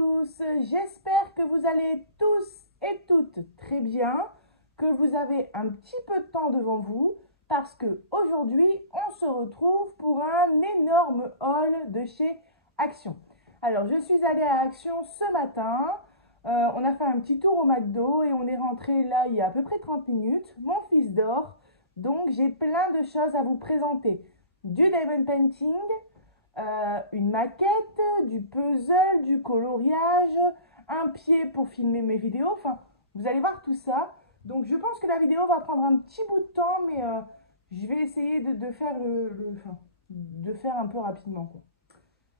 tous, j'espère que vous allez tous et toutes très bien, que vous avez un petit peu de temps devant vous parce que aujourd'hui on se retrouve pour un énorme haul de chez Action. Alors je suis allée à Action ce matin, on a fait un petit tour au McDo et on est rentré là il y a à peu près 30 minutes, mon fils dort, donc j'ai plein de choses à vous présenter, du diamond painting, une maquette, du puzzle, du coloriage, un pied pour filmer mes vidéos. Enfin, vous allez voir tout ça. Donc, je pense que la vidéo va prendre un petit bout de temps, mais je vais essayer de faire de faire un peu rapidement, quoi.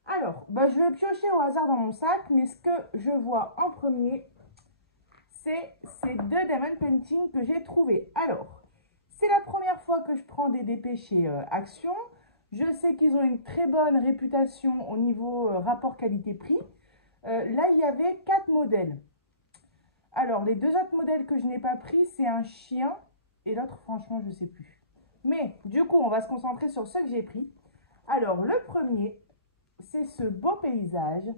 Alors, bah, je vais piocher au hasard dans mon sac, mais ce que je vois en premier, c'est ces deux diamond paintings que j'ai trouvés. Alors, c'est la première fois que je prends des DP chez Action. Je sais qu'ils ont une très bonne réputation au niveau rapport qualité-prix. Là, il y avait 4 modèles. Alors, les deux autres modèles que je n'ai pas pris, c'est un chien et l'autre, franchement, je ne sais plus. Mais du coup, on va se concentrer sur ceux que j'ai pris. Alors, le premier, c'est ce beau paysage.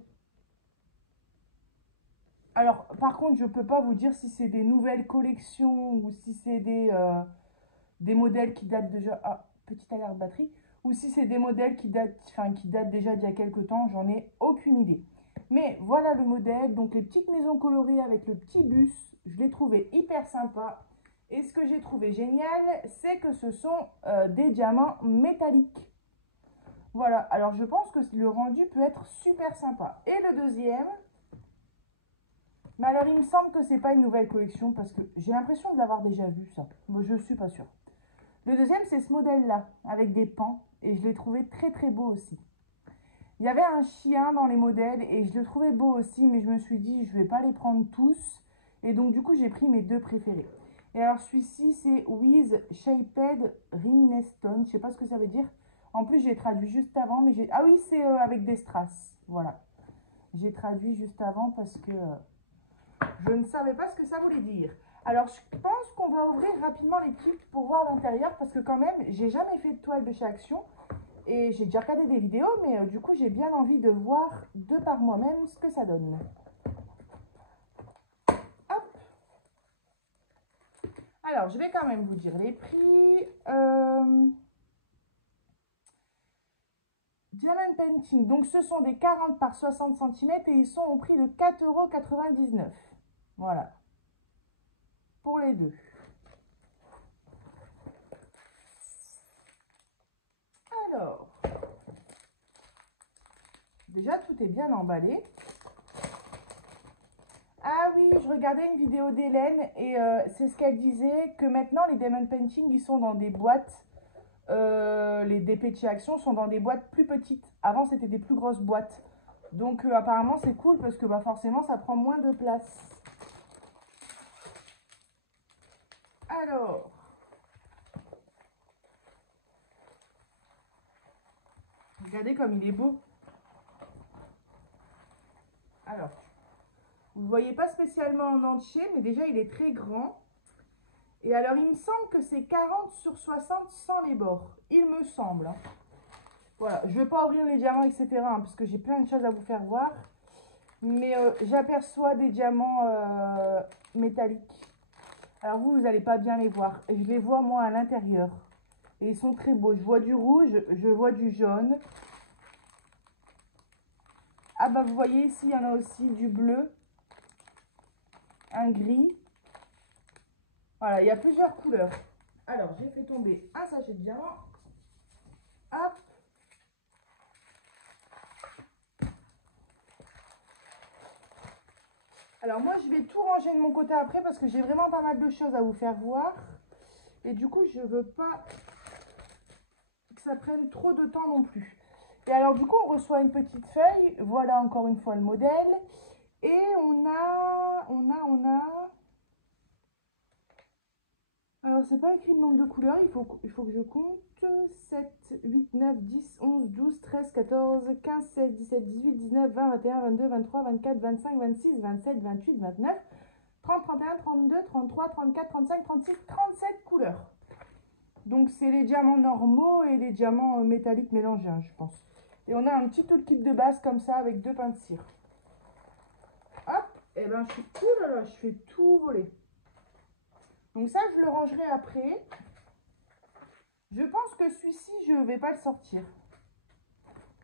Alors, par contre, je ne peux pas vous dire si c'est des nouvelles collections ou si c'est des modèles qui datent déjà... Ah, petite alerte batterie. Ou si c'est des modèles qui datent déjà d'il y a quelques temps, j'en ai aucune idée. Mais voilà le modèle, donc les petites maisons colorées avec le petit bus, je l'ai trouvé hyper sympa. Et ce que j'ai trouvé génial, c'est que ce sont des diamants métalliques. Voilà, alors je pense que le rendu peut être super sympa. Et le deuxième, mais alors il me semble que c'est pas une nouvelle collection parce que j'ai l'impression de l'avoir déjà vu ça. Moi je suis pas sûre. Le deuxième, c'est ce modèle-là, avec des pans, et je l'ai trouvé très très beau aussi. Il y avait un chien dans les modèles, et je le trouvais beau aussi, mais je me suis dit, je ne vais pas les prendre tous, et donc du coup, j'ai pris mes deux préférés. Et alors, celui-ci, c'est With Shaped Ringstone, je ne sais pas ce que ça veut dire. En plus, j'ai traduit juste avant, mais j'ai... Ah oui, c'est avec des strass, voilà. J'ai traduit juste avant parce que je ne savais pas ce que ça voulait dire. Alors, je pense qu'on va ouvrir rapidement les kits pour voir l'intérieur parce que quand même, j'ai jamais fait de toile de chez Action et j'ai déjà regardé des vidéos, mais du coup, j'ai bien envie de voir de par moi-même ce que ça donne. Hop. Alors, je vais quand même vous dire les prix. Diamond Painting, donc ce sont des 40 par 60 cm et ils sont au prix de 4,99 €. Voilà. Pour les deux. Alors, déjà tout est bien emballé. Ah oui, je regardais une vidéo d'Hélène et c'est ce qu'elle disait, que maintenant les diamond painting ils sont dans des boîtes, les DP de chez Action sont dans des boîtes plus petites. Avant c'était des plus grosses boîtes. Donc apparemment c'est cool parce que bah, forcément ça prend moins de place. Alors, regardez comme il est beau. Alors, vous ne le voyez pas spécialement en entier, mais déjà il est très grand. Et alors il me semble que c'est 40 sur 60 sans les bords. Il me semble. Hein. Voilà, je ne vais pas ouvrir les diamants, etc. Hein, parce que j'ai plein de choses à vous faire voir. Mais j'aperçois des diamants métalliques. Alors vous n'allez pas bien les voir. Je les vois moi à l'intérieur. Et ils sont très beaux. Je vois du rouge, je vois du jaune. Ah bah vous voyez ici, il y en a aussi du bleu. Un gris. Voilà, il y a plusieurs couleurs. Alors, j'ai fait tomber un sachet de diamants. Hop. Alors moi, je vais tout ranger de mon côté après parce que j'ai vraiment pas mal de choses à vous faire voir. Et du coup, je veux pas que ça prenne trop de temps non plus. Et alors du coup, on reçoit une petite feuille. Voilà encore une fois le modèle. Et on a... Alors, c'est pas écrit le nombre de couleurs, il faut que je compte. 7, 8, 9, 10, 11, 12, 13, 14, 15, 16, 17, 18, 19, 20, 21, 22, 23, 24, 25, 26, 27, 28, 29, 30, 31, 32, 33, 34, 35, 36, 37 couleurs. Donc, c'est les diamants normaux et les diamants métalliques mélangés, hein, je pense. Et on a un petit toolkit de base comme ça avec deux pains de cire. Et ben, ouh là là, je fais tout voler. Donc ça, je le rangerai après. Je pense que celui-ci, je ne vais pas le sortir.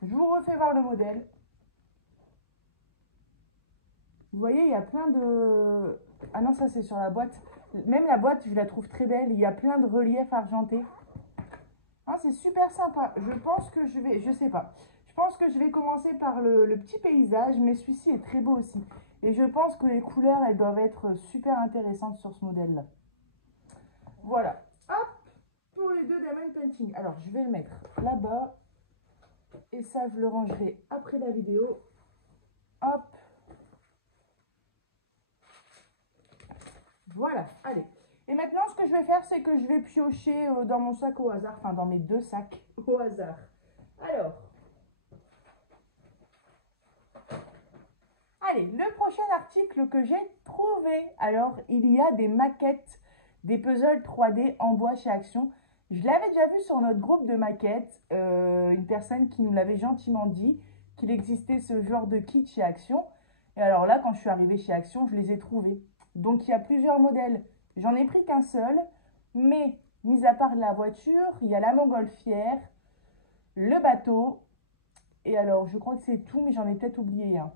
Je vous refais voir le modèle. Vous voyez, il y a plein de... Ah non, ça c'est sur la boîte. Même la boîte, je la trouve très belle. Il y a plein de reliefs argentés. Ah, c'est super sympa. Je pense que je vais... Je sais pas. Je pense que je vais commencer par le petit paysage. Mais celui-ci est très beau aussi. Et je pense que les couleurs, elles doivent être super intéressantes sur ce modèle-là. Voilà. Hop, pour les deux Diamond Painting. Alors, je vais le mettre là-bas. Et ça, je le rangerai après la vidéo. Hop. Voilà, allez. Et maintenant, ce que je vais faire, c'est que je vais piocher dans mon sac au hasard. Enfin, dans mes deux sacs au hasard. Alors. Allez, le prochain article que j'ai trouvé. Alors, il y a des maquettes, des puzzles 3D en bois chez Action. Je l'avais déjà vu sur notre groupe de maquettes. Une personne qui nous l'avait gentiment dit qu'il existait ce genre de kit chez Action. Et alors là, quand je suis arrivée chez Action, je les ai trouvés. Donc, il y a plusieurs modèles. J'en ai pris qu'un seul. Mais, mis à part la voiture, il y a la montgolfière, le bateau. Et alors, je crois que c'est tout, mais j'en ai peut-être oublié un.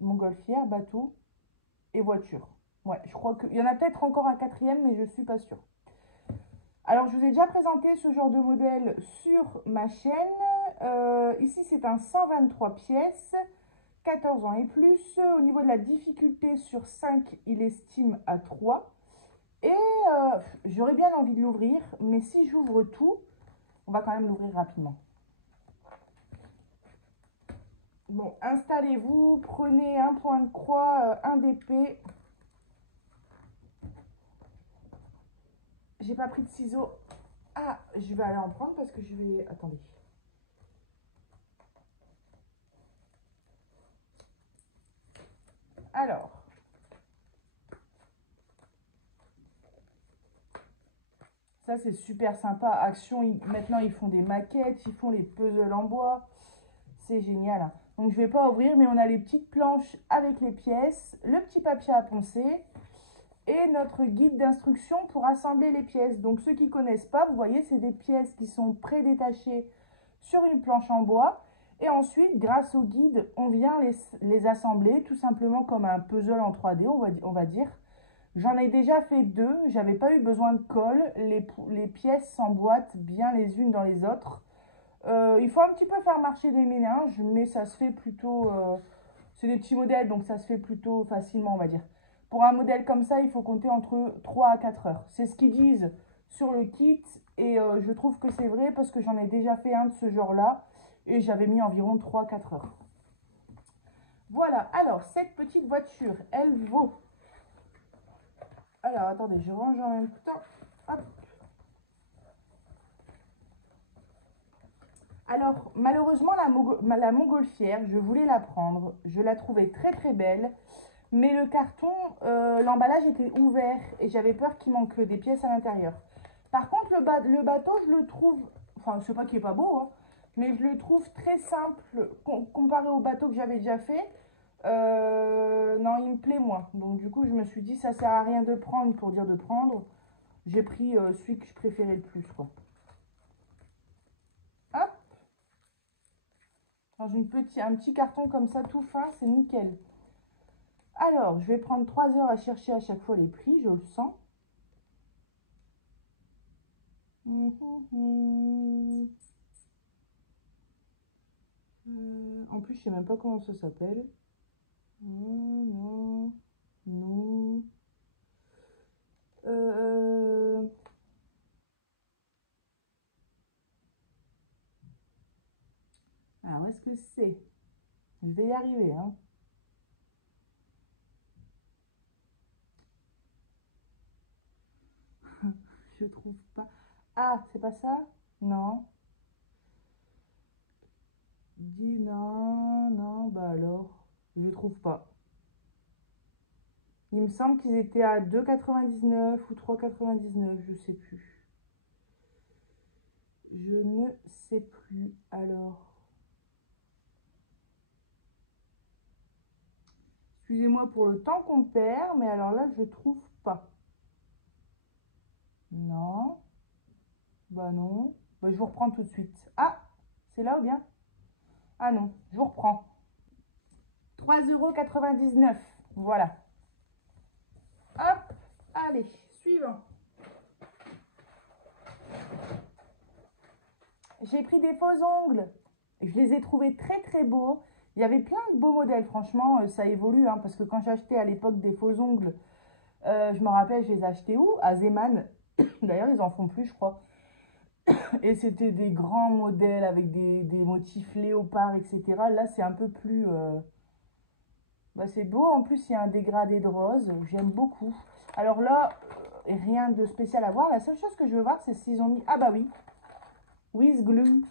Montgolfière, bateau et voiture. Ouais, je crois qu'il y en a peut-être encore un quatrième, mais je ne suis pas sûre. Alors, je vous ai déjà présenté ce genre de modèle sur ma chaîne. Ici, c'est un 123 pièces, 14 ans et plus. Au niveau de la difficulté sur 5, il estime à 3. Et j'aurais bien envie de l'ouvrir, mais si j'ouvre tout, on va quand même l'ouvrir rapidement. Bon, installez-vous, prenez un point de croix, un d'épée. J'ai pas pris de ciseaux. Ah, je vais aller en prendre parce que je vais... Attendez. Alors. Ça, c'est super sympa. Action, maintenant, ils font des maquettes, ils font les puzzles en bois. C'est génial. Donc, je ne vais pas ouvrir, mais on a les petites planches avec les pièces, le petit papier à poncer et notre guide d'instruction pour assembler les pièces. Donc, ceux qui ne connaissent pas, vous voyez, c'est des pièces qui sont pré-détachées sur une planche en bois. Et ensuite, grâce au guide, on vient les assembler tout simplement comme un puzzle en 3D, on va dire. J'en ai déjà fait deux, j'avais pas eu besoin de colle, les pièces s'emboîtent bien les unes dans les autres. Il faut un petit peu faire marcher les méninges, mais ça se fait plutôt... c'est des petits modèles, donc ça se fait plutôt facilement, on va dire. Pour un modèle comme ça, il faut compter entre 3 à 4 heures. C'est ce qu'ils disent sur le kit, et je trouve que c'est vrai parce que j'en ai déjà fait un de ce genre-là, et j'avais mis environ 3 à 4 heures. Voilà, alors cette petite voiture, elle vaut... Alors, attendez, je range en même temps. Hop. Alors, malheureusement, la montgolfière, je voulais la prendre. Je la trouvais très très belle. Mais le carton, l'emballage était ouvert et j'avais peur qu'il manque des pièces à l'intérieur. Par contre, le bateau, je le trouve... Enfin, je sais pas qu'il est pas beau, hein, mais je le trouve très simple comparé au bateau que j'avais déjà fait. Non, il me plaît moins. Donc, du coup, je me suis dit, ça sert à rien de prendre pour dire de prendre. J'ai pris celui que je préférais le plus, quoi. Hop, dans un petit carton comme ça, tout fin, c'est nickel. Alors, je vais prendre 3 heures à chercher à chaque fois les prix, je le sens. En plus, je sais même pas comment ça s'appelle. Non, non. Euh, alors, où est-ce que c'est? Je vais y arriver, hein. Je trouve pas. Ah, c'est pas ça? Non. Dis non, non, bah alors, je trouve pas. Il me semble qu'ils étaient à 2,99 ou 3,99, je sais plus. Je ne sais plus alors. Excusez-moi pour le temps qu'on perd, mais alors là, je trouve pas. Non. Bah non. Bah, je vous reprends tout de suite. Ah, c'est là ou bien? Ah non, je vous reprends. 3,99 €. Voilà. Hop, allez, suivant. J'ai pris des faux ongles. Je les ai trouvés très très beaux. Il y avait plein de beaux modèles, franchement, ça évolue, hein, parce que quand j'achetais à l'époque des faux ongles, je me rappelle, je les achetais où? À Zeman. D'ailleurs, ils en font plus, je crois. Et c'était des grands modèles avec des motifs léopard, etc. Là, c'est un peu plus... bah, c'est beau. En plus, il y a un dégradé de rose. J'aime beaucoup. Alors là, rien de spécial à voir. La seule chose que je veux voir, c'est s'ils ont mis... Ah bah oui, With Glue.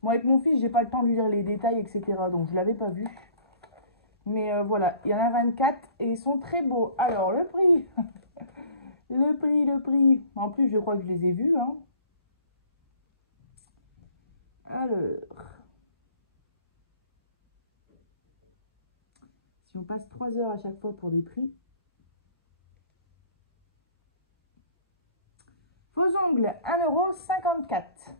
Moi, avec mon fils, j'ai pas le temps de lire les détails, etc. Donc, je l'avais pas vu. Mais voilà, il y en a 24 et ils sont très beaux. Alors, le prix. Le prix. En plus, je crois que je les ai vus, hein. Alors, si on passe 3 heures à chaque fois pour des prix. Faux ongles, 1,54 €.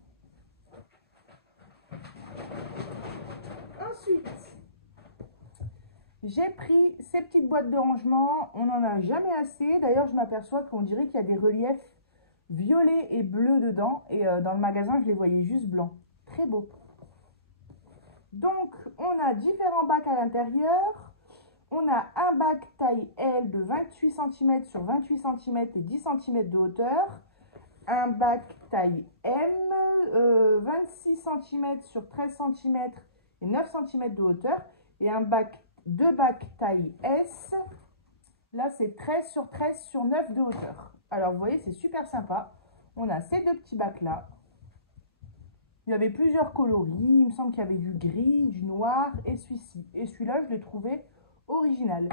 Ensuite, j'ai pris ces petites boîtes de rangement. On n'en a jamais assez. D'ailleurs, je m'aperçois qu'on dirait qu'il y a des reliefs violets et bleus dedans. Et dans le magasin, je les voyais juste blancs. Très beau. Donc, on a différents bacs à l'intérieur. On a un bac taille L de 28 cm sur 28 cm et 10 cm de hauteur. Un bac taille M, 26 cm sur 13 cm et 9 cm de hauteur. Et deux bacs taille S. Là, c'est 13 sur 13 sur 9 de hauteur. Alors, vous voyez, c'est super sympa. On a ces deux petits bacs-là. Il y avait plusieurs coloris. Il me semble qu'il y avait du gris, du noir et celui-ci. Et celui-là, je l'ai trouvé original.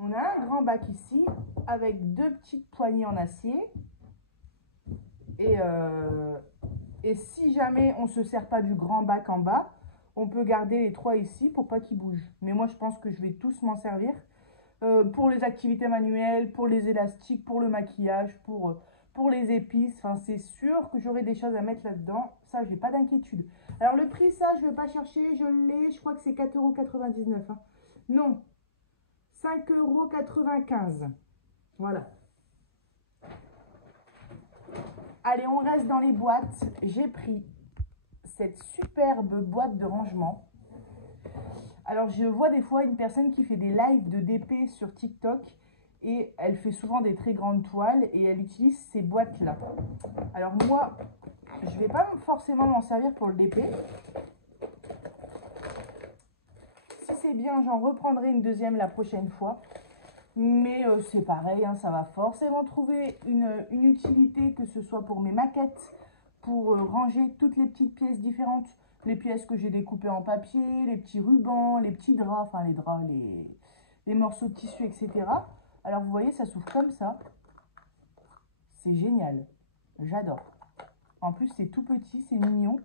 On a un grand bac ici avec deux petites poignées en acier. Et si jamais on ne se sert pas du grand bac en bas, on peut garder les trois ici pour pas qu'ils bougent. Mais moi, je pense que je vais tous m'en servir pour les activités manuelles, pour les élastiques, pour le maquillage, pour les épices. Enfin, c'est sûr que j'aurai des choses à mettre là-dedans. Ça, j'ai pas d'inquiétude. Alors, le prix, ça, je ne vais pas chercher. Je l'ai. Je crois que c'est 4,99 €. Hein. Non. 5,95 €. Voilà. Allez, on reste dans les boîtes. J'ai pris cette superbe boîte de rangement. Alors, je vois des fois une personne qui fait des lives de DP sur TikTok et elle fait souvent des très grandes toiles et elle utilise ces boîtes-là. Alors moi, je ne vais pas forcément m'en servir pour le DP. Si c'est bien, j'en reprendrai une deuxième la prochaine fois. Mais c'est pareil, hein, ça va forcément trouver une utilité, que ce soit pour mes maquettes, pour ranger toutes les petites pièces différentes, les pièces que j'ai découpées en papier, les petits rubans, les petits draps, enfin les draps, les morceaux de tissu, etc. Alors vous voyez, ça s'ouvre comme ça. C'est génial, j'adore. En plus, c'est tout petit, c'est mignon.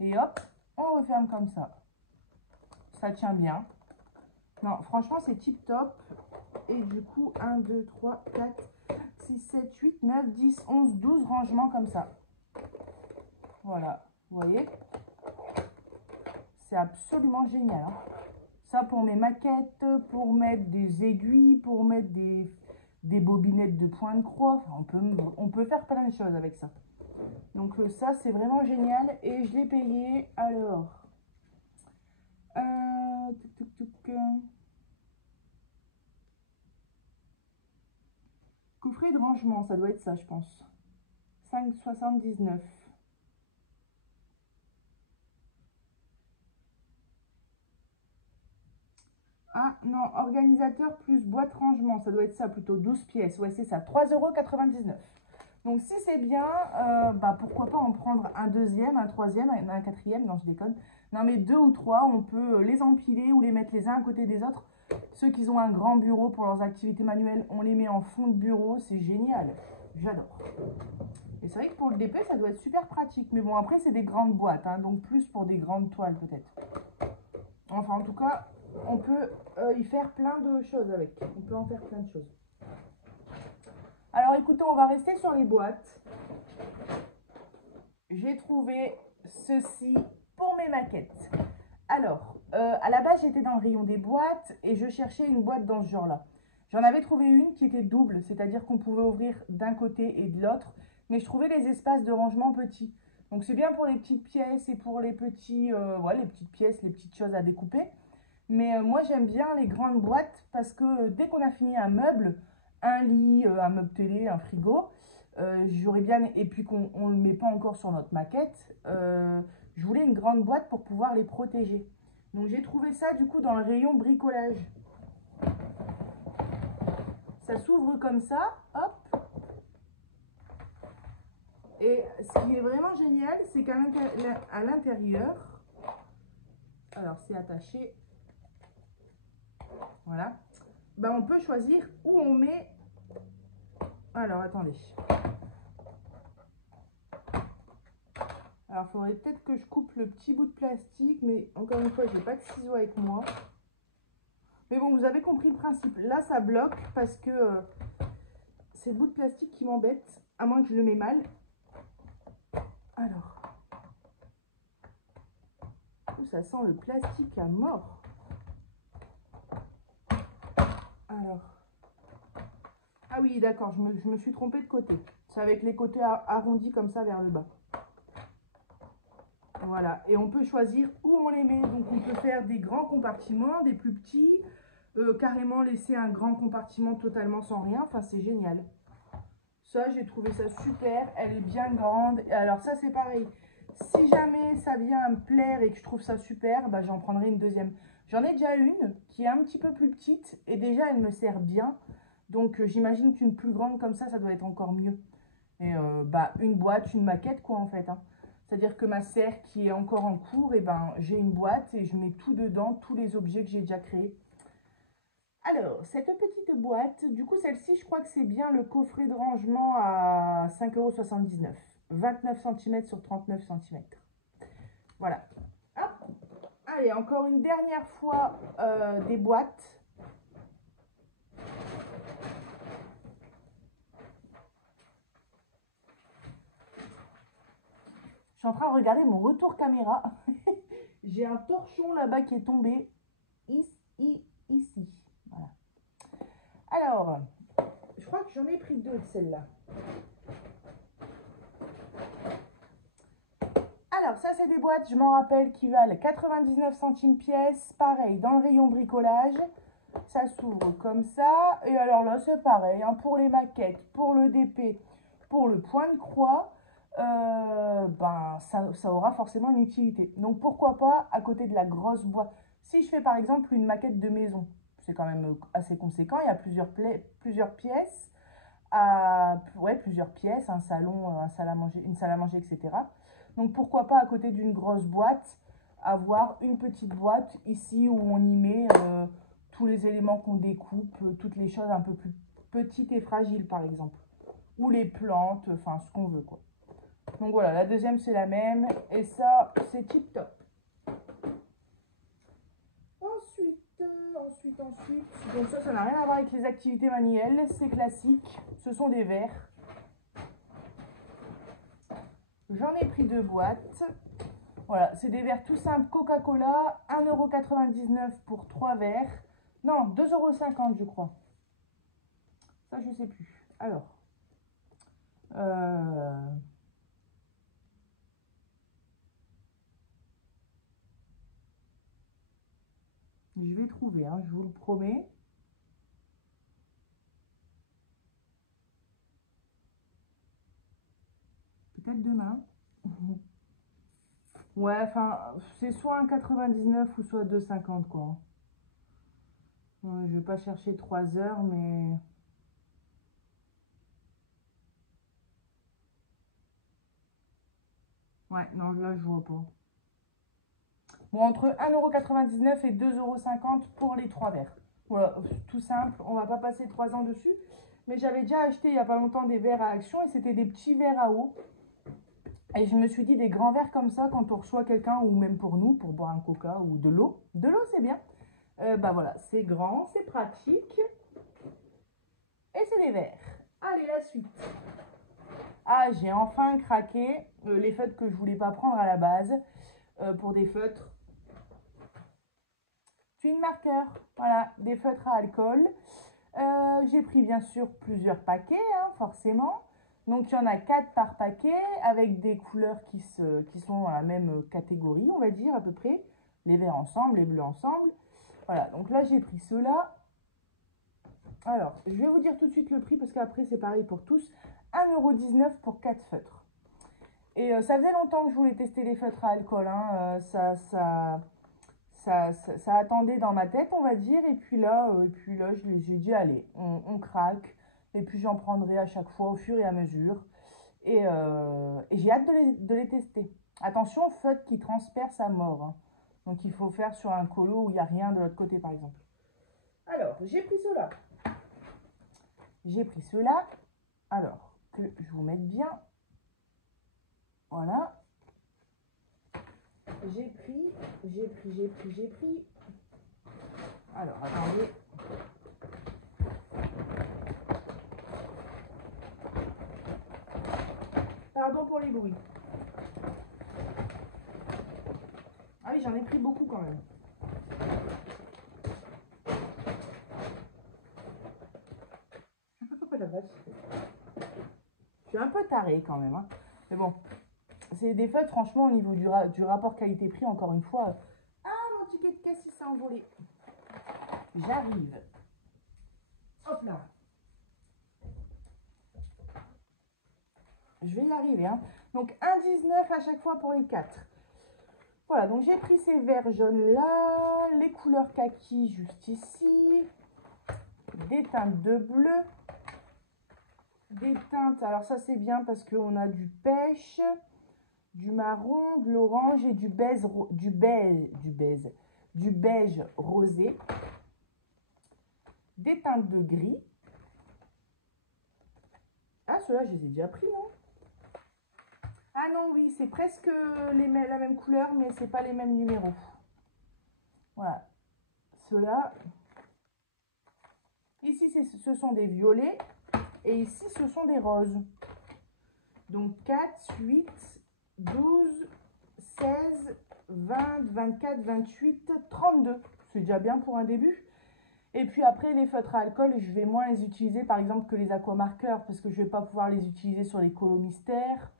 Et hop, on referme comme ça. Ça tient bien. Non, franchement, c'est tip top. Et du coup, 1, 2, 3, 4, 6, 7, 8, 9, 10, 11, 12 rangements comme ça. Voilà, vous voyez? C'est absolument génial. Hein. Ça pour mes maquettes, pour mettre des aiguilles, pour mettre des bobinettes de point de croix. Enfin, on peut faire plein de choses avec ça. Donc ça, c'est vraiment génial. Et je l'ai payé, alors... Coffret de rangement, ça doit être ça, je pense. 5,79 €. Ah non, organisateur plus boîte rangement, ça doit être ça plutôt, 12 pièces. Ouais, c'est ça, 3,99 €. Donc si c'est bien, bah, pourquoi pas en prendre un deuxième, un troisième, un quatrième, non je déconne. Non mais deux ou trois, on peut les empiler ou les mettre les uns à côté des autres. Ceux qui ont un grand bureau pour leurs activités manuelles, on les met en fond de bureau, c'est génial. J'adore. Et c'est vrai que pour le DP, ça doit être super pratique. Mais bon, après, c'est des grandes boîtes, hein, donc plus pour des grandes toiles peut-être. Enfin, en tout cas, on peut y faire plein de choses avec. On peut en faire plein de choses. Alors écoutez, on va rester sur les boîtes. J'ai trouvé ceci pour mes maquettes. Alors, à la base, j'étais dans le rayon des boîtes et je cherchais une boîte dans ce genre-là. J'en avais trouvé une qui était double, c'est-à-dire qu'on pouvait ouvrir d'un côté et de l'autre, mais je trouvais les espaces de rangement petits. Donc c'est bien pour les petites pièces et pour les petits, les petites pièces, les petites choses à découper. Mais moi, j'aime bien les grandes boîtes parce que dès qu'on a fini un meuble, un lit, un meuble télé, un frigo, j'aurais bien, et puis qu'on ne le met pas encore sur notre maquette, je voulais une grande boîte pour pouvoir les protéger. Donc j'ai trouvé ça du coup dans le rayon bricolage. Ça s'ouvre comme ça, hop. Et ce qui est vraiment génial, c'est qu'à l'intérieur, alors c'est attaché, voilà, ben on peut choisir où on met. Alors attendez. Alors il faudrait peut-être que je coupe le petit bout de plastique, mais encore une fois, je n'ai pas de ciseaux avec moi. Mais bon, vous avez compris le principe. Là, ça bloque parce que c'est le bout de plastique qui m'embête, à moins que je le mets mal. Alors, ça sent le plastique à mort. Alors, ah oui, d'accord, je me suis trompée de côté. C'est avec les côtés arrondis comme ça vers le bas. Voilà, et on peut choisir où on les met. Donc on peut faire des grands compartiments, des plus petits, carrément laisser un grand compartiment totalement sans rien. Enfin, c'est génial. Ça, j'ai trouvé ça super. Elle est bien grande. Et alors ça, c'est pareil. Si jamais ça vient à me plaire et que je trouve ça super, bah, j'en prendrai une deuxième. J'en ai déjà une qui est un petit peu plus petite et déjà, elle me sert bien. Donc, j'imagine qu'une plus grande comme ça doit être encore mieux. Et bah, une boîte, une maquette, quoi, en fait. Hein. C'est-à-dire que ma serre qui est encore en cours, et ben, j'ai une boîte et je mets tout dedans, tous les objets que j'ai déjà créés. Alors, cette petite boîte, du coup, celle-ci, je crois que c'est bien le coffret de rangement à 5,79 €. 29 cm sur 39 cm. Voilà. Hop. Allez, encore une dernière fois des boîtes. Je suis en train de regarder mon retour caméra. J'ai un torchon là-bas qui est tombé ici. Voilà. Alors, je crois que j'en ai pris deux de celle-là. Alors, ça, c'est des boîtes, je m'en rappelle, qui valent 99 centimes pièce. Pareil, dans le rayon bricolage. Ça s'ouvre comme ça. Et alors là, c'est pareil. Hein, pour les maquettes, pour le DP, pour le point de croix, ben, ça aura forcément une utilité. Donc, pourquoi pas à côté de la grosse boîte. Si je fais par exemple une maquette de maison, c'est quand même assez conséquent. Il y a plusieurs pièces. Plusieurs pièces, un salon, une salle à manger, etc. Donc pourquoi pas à côté d'une grosse boîte, avoir une petite boîte ici où on y met tous les éléments qu'on découpe, toutes les choses un peu plus petites et fragiles par exemple. Ou les plantes, enfin ce qu'on veut quoi. Donc voilà, la deuxième c'est la même et ça c'est tip top. Ensuite, donc ça n'a rien à voir avec les activités manuelles, c'est classique, ce sont des verres. J'en ai pris deux boîtes. Voilà, c'est des verres tout simples Coca-Cola, 1,99 € pour 3 verres. Non, 2,50 € je crois. Ça, je sais plus. Alors, je vais trouver, hein, je vous le promets. Peut-être demain. Ouais, enfin, c'est soit 1,99 € ou soit 2,50 € quoi. Ouais, je vais pas chercher 3 heures, mais... Ouais, non, là, je vois pas. Bon, entre 1,99 € et 2,50 € pour les 3 verres. Voilà, tout simple, on va pas passer 3 ans dessus. Mais j'avais déjà acheté il n'y a pas longtemps des verres à action et c'était des petits verres à eau. Et je me suis dit, des grands verres comme ça, quand on reçoit quelqu'un ou même pour nous, pour boire un coca ou de l'eau. De l'eau, c'est bien. Bah voilà, c'est grand, c'est pratique et c'est des verres. Allez, la suite. Ah, j'ai enfin craqué les feutres que je voulais pas prendre à la base pour des feutres Twin Marker. Voilà, des feutres à alcool. J'ai pris bien sûr plusieurs paquets, hein, forcément. Donc il y en a 4 par paquet avec des couleurs qui sont dans la même catégorie, on va dire à peu près. Les verts ensemble, les bleus ensemble. Voilà, donc là j'ai pris ceux-là. Alors, je vais vous dire tout de suite le prix parce qu'après c'est pareil pour tous. 1,19 € pour 4 feutres. Et ça faisait longtemps que je voulais tester les feutres à alcool. Hein. Ça attendait dans ma tête, on va dire. Et puis là j'ai dit, allez, on craque. Et puis j'en prendrai à chaque fois au fur et à mesure. Et j'ai hâte de les tester. Attention, feutre qui transperce à mort. Hein. Donc il faut faire sur un colo où il n'y a rien de l'autre côté, par exemple. Alors, j'ai pris ceux-là. J'ai pris ceux-là. Alors, que je vous mette bien. Voilà. J'ai pris. Alors, attendez. Pardon pour les bruits. Ah oui, j'en ai pris beaucoup quand même. Oh la vache. Je suis un peu tarée quand même. Hein. Mais bon, c'est des feutres, franchement, au niveau du rapport qualité-prix, encore une fois. Ah, mon ticket de caisse, il s'est envolé. J'arrive. Hop là. Je vais y arriver. Hein. Donc, 1,19 à chaque fois pour les 4. Voilà, donc j'ai pris ces verts jaunes là, les couleurs kaki juste ici, des teintes de bleu, des teintes, alors ça c'est bien parce qu'on a du pêche, du marron, de l'orange et du beige rosé, des teintes de gris. Ah, ceux-là, je les ai déjà pris, non? Ah non, oui, c'est presque la même couleur, mais c'est pas les mêmes numéros. Voilà, ceux-là. Ici, ce sont des violets et ici, ce sont des roses. Donc 4, 8, 12, 16, 20, 24, 28, 32. C'est déjà bien pour un début. Et puis après, les feutres à alcool, je vais moins les utiliser par exemple que les aquamarqueurs parce que je ne vais pas pouvoir les utiliser sur les colos mystères.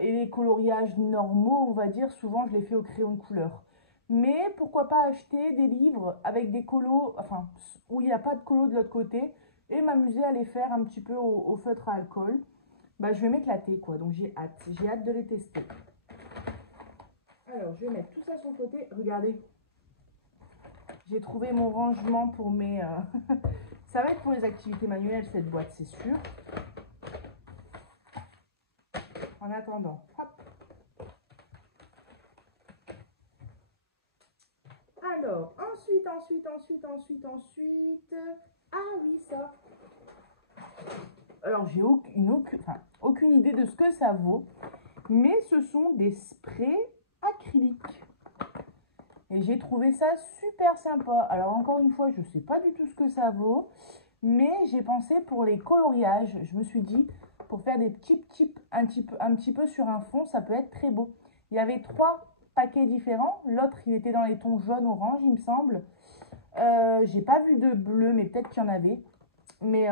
Et les coloriages normaux, on va dire, souvent je les fais au crayon de couleur. Mais pourquoi pas acheter des livres avec des colos, enfin, où il n'y a pas de colos de l'autre côté et m'amuser à les faire un petit peu au feutre à alcool. Bah, je vais m'éclater quoi, donc j'ai hâte de les tester. Alors je vais mettre tout ça sur le côté, regardez, j'ai trouvé mon rangement pour mes... ça va être pour les activités manuelles cette boîte, c'est sûr. En attendant, hop. Alors, ensuite, ah oui, ça. Alors, j'ai aucune idée de ce que ça vaut, mais ce sont des sprays acryliques. Et j'ai trouvé ça super sympa. Alors, encore une fois, je ne sais pas du tout ce que ça vaut, mais j'ai pensé pour les coloriages. Je me suis dit, pour faire des petits types un petit peu sur un fond, ça peut être très beau. Il y avait 3 paquets différents. L'autre, il était dans les tons jaune-orange, il me semble. J'ai pas vu de bleu, mais peut-être qu'il y en avait. Mais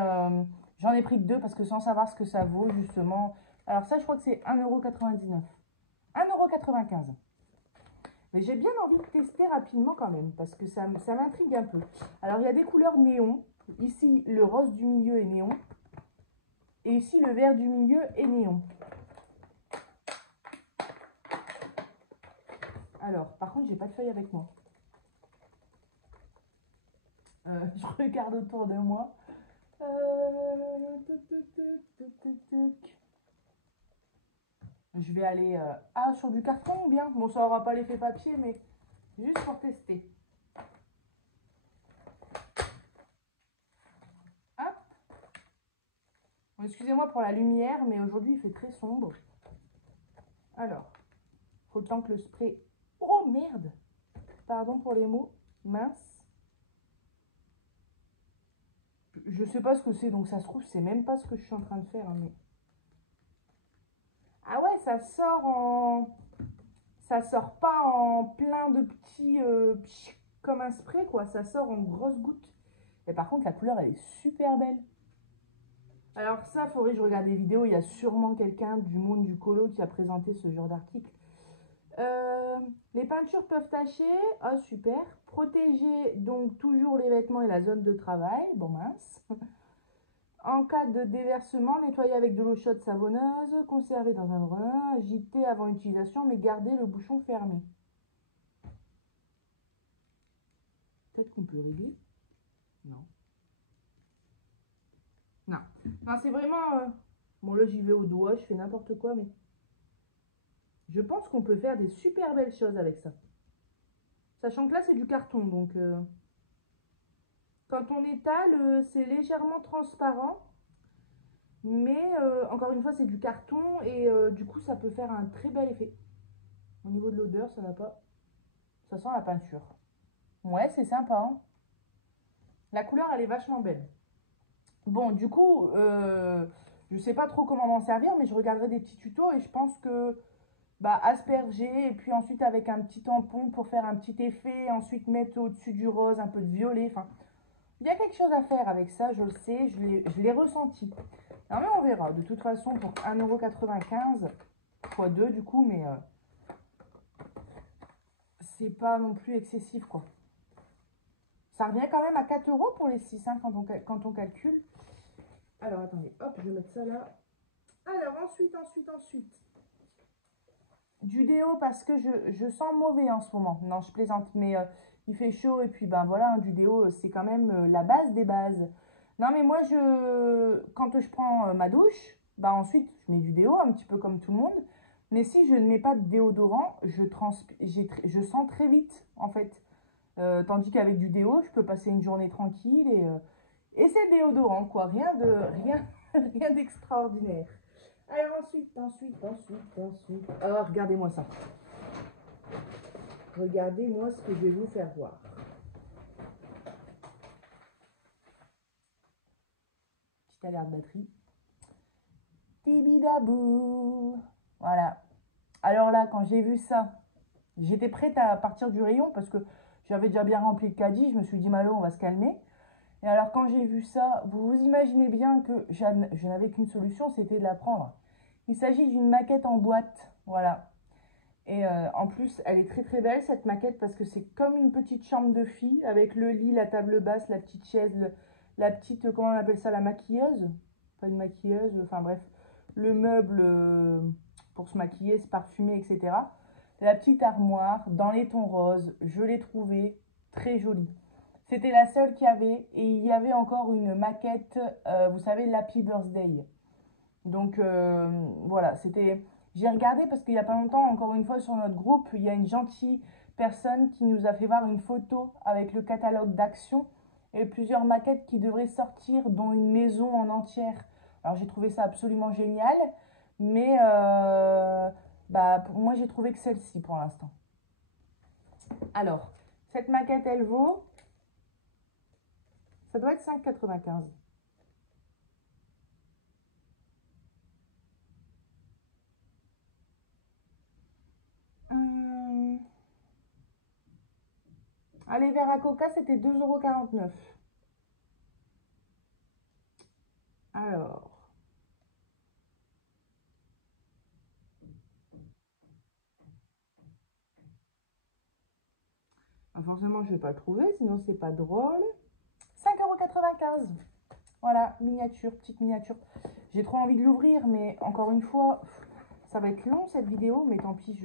j'en ai pris que 2 parce que sans savoir ce que ça vaut, justement. Alors ça, je crois que c'est 1,99 €. 1,95 €. Mais j'ai bien envie de tester rapidement quand même, parce que ça m'intrigue un peu. Alors, il y a des couleurs néon. Ici, le rose du milieu est néon. Et ici, le vert du milieu est néon. Alors, par contre, j'ai pas de feuille avec moi. Je regarde autour de moi. Je vais aller sur du carton ou bien. Bon, ça aura pas l'effet papier, mais juste pour tester. Hop. Bon, excusez-moi pour la lumière, mais aujourd'hui il fait très sombre. Alors, faut le temps que le spray... Oh merde! Pardon pour les mots. Mince. Je sais pas ce que c'est, donc ça se trouve, c'est même pas ce que je suis en train de faire. Hein, mais... Ah ouais, ça sort en... Ça sort pas en plein de petits... comme un spray, quoi. Ça sort en grosses gouttes. Et par contre, la couleur, elle est super belle. Alors ça, faudrait que je regarde des vidéos. Il y a sûrement quelqu'un du monde du colo qui a présenté ce genre d'article. Euh, les peintures peuvent tacher. Ah, super. Protéger donc toujours les vêtements et la zone de travail. Bon, mince. En cas de déversement, nettoyer avec de l'eau chaude savonneuse, conserver dans un brin, agiter avant utilisation, mais garder le bouchon fermé. Peut-être qu'on peut régler. Non. Non. Non, c'est vraiment... Bon, là, j'y vais au doigt, je fais n'importe quoi, mais... Je pense qu'on peut faire des super belles choses avec ça. Sachant que là, c'est du carton, donc... Quand on étale, c'est légèrement transparent. Mais, encore une fois, c'est du carton, et du coup, ça peut faire un très bel effet. Au niveau de l'odeur, ça va pas... Ça sent la peinture. Ouais, c'est sympa, hein. La couleur, elle est vachement belle. Bon, du coup, je sais pas trop comment m'en servir, mais je regarderai des petits tutos et je pense que bah, asperger et puis ensuite avec un petit tampon pour faire un petit effet, ensuite mettre au-dessus du rose un peu de violet. Enfin, il y a quelque chose à faire avec ça, je le sais, je l'ai ressenti. Non, mais on verra. De toute façon, pour 1,95 € fois 2 du coup, mais c'est pas non plus excessif, quoi. Ça revient quand même à 4 € pour les 6 hein, quand on calcule. Alors, attendez, hop, je vais mettre ça là. Alors, ensuite. Du déo parce que je sens mauvais en ce moment. Non, je plaisante, mais il fait chaud et puis ben voilà, hein, du déo, c'est quand même la base des bases. Non, mais moi, quand je prends ma douche, bah ensuite, je mets du déo, un petit peu comme tout le monde. Mais si je ne mets pas de déodorant, je sens très vite, en fait. Tandis qu'avec du déo, je peux passer une journée tranquille et c'est déodorant, quoi. Rien, rien d'extraordinaire. Alors ensuite. Alors, regardez-moi ça. Regardez-moi ce que je vais vous faire voir. Petite alerte batterie. Tibidabou. Voilà. Alors là, quand j'ai vu ça, j'étais prête à partir du rayon parce que j'avais déjà bien rempli le caddie. Je me suis dit, Malo, on va se calmer. Et alors, quand j'ai vu ça, vous vous imaginez bien que je n'avais qu'une solution, c'était de la prendre. Il s'agit d'une maquette en boîte. Voilà. Et en plus, elle est très très belle cette maquette parce que c'est comme une petite chambre de fille avec le lit, la table basse, la petite chaise, la petite, comment on appelle ça, la maquilleuse. Pas une maquilleuse, enfin bref, le meuble pour se maquiller, se parfumer, etc. La petite armoire dans les tons roses, je l'ai trouvée très jolie. C'était la seule qu'il y avait et il y avait encore une maquette, vous savez, l'Happy Birthday. Donc voilà, c'était. J'ai regardé parce qu'il n'y a pas longtemps, encore une fois, sur notre groupe, il y a une gentille personne qui nous a fait voir une photo avec le catalogue d'actions et plusieurs maquettes qui devraient sortir, dont une maison en entière. Alors j'ai trouvé ça absolument génial, mais bah, pour moi j'ai trouvé que celle-ci pour l'instant. Alors, cette maquette elle vaut, ça doit être 5,95 €. Hum. Allez, verre à coca, c'était 2,49 €. Alors, ah, forcément, je ne vais pas le trouver, sinon c'est pas drôle. 5,95 €. Voilà, miniature, petite miniature. J'ai trop envie de l'ouvrir, mais encore une fois, ça va être long cette vidéo, mais tant pis,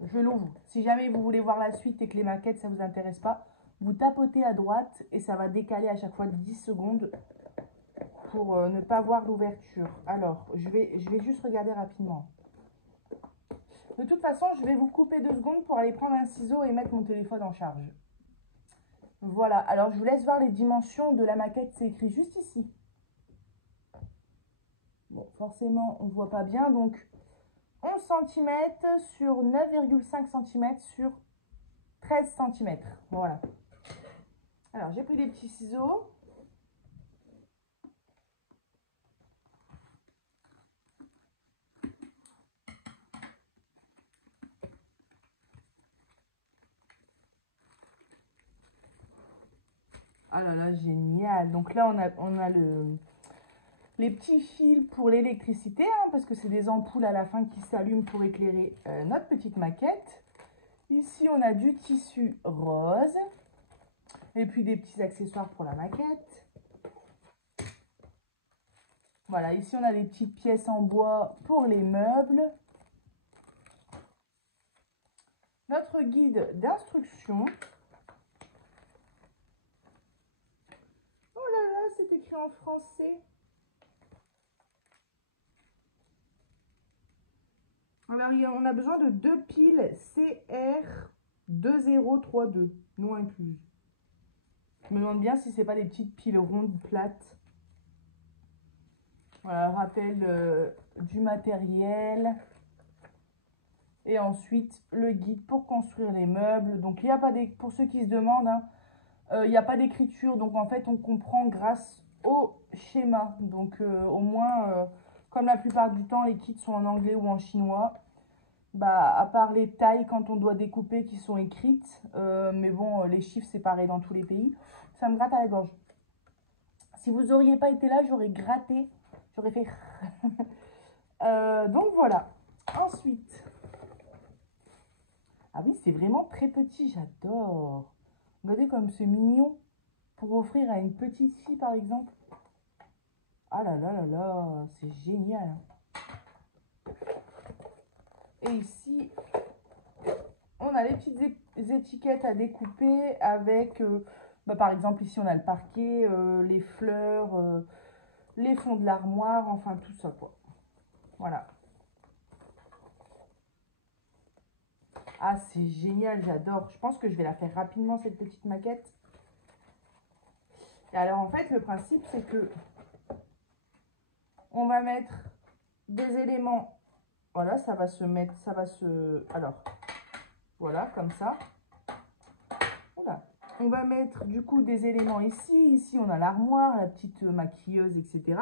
je l'ouvre. Si jamais vous voulez voir la suite et que les maquettes, ça ne vous intéresse pas, vous tapotez à droite et ça va décaler à chaque fois de 10 secondes pour ne pas voir l'ouverture. Alors, je vais juste regarder rapidement. De toute façon, je vais vous couper 2 secondes pour aller prendre un ciseau et mettre mon téléphone en charge. Voilà, alors je vous laisse voir les dimensions de la maquette, c'est écrit juste ici. Bon, forcément, on ne voit pas bien, donc 11 cm sur 9,5 cm sur 13 cm. Voilà. Alors, j'ai pris des petits ciseaux. Ah là là, génial. Donc là, on a les petits fils pour l'électricité, hein, parce que c'est des ampoules à la fin qui s'allument pour éclairer notre petite maquette. Ici, on a du tissu rose. Et puis des petits accessoires pour la maquette. Voilà, ici, on a des petites pièces en bois pour les meubles. Notre guide d'instruction. Oh là là, c'est écrit en français. Alors, on a besoin de 2 piles CR2032, non incluses. Je me demande bien si c'est pas des petites piles rondes, plates. Voilà, rappel du matériel. Et ensuite, le guide pour construire les meubles. Donc, il n'y a pas des... Pour ceux qui se demandent, hein, il n'y a pas d'écriture. Donc, en fait, on comprend grâce au schéma. Donc, au moins, comme la plupart du temps, les kits sont en anglais ou en chinois. Bah, à part les tailles quand on doit découper qui sont écrites. Mais bon, les chiffres, c'est pareil dans tous les pays. Ça me gratte à la gorge. Si vous n'auriez pas été là, j'aurais gratté. J'aurais fait... donc, voilà. Ensuite... Ah oui, c'est vraiment très petit, j'adore. Regardez comme c'est mignon pour offrir à une petite fille, par exemple. Ah là là là là, c'est génial. Et ici, on a les petites étiquettes à découper avec, bah, par exemple, ici, on a le parquet, les fleurs, les fonds de l'armoire, enfin, tout ça, quoi. Voilà. Ah, c'est génial, j'adore. Je pense que je vais la faire rapidement, cette petite maquette. Et alors, en fait, le principe, c'est que on va mettre des éléments. Voilà, ça va se mettre, ça va se... Alors, voilà, comme ça. Voilà. On va mettre, du coup, des éléments ici. Ici, on a l'armoire, la petite maquilleuse, etc.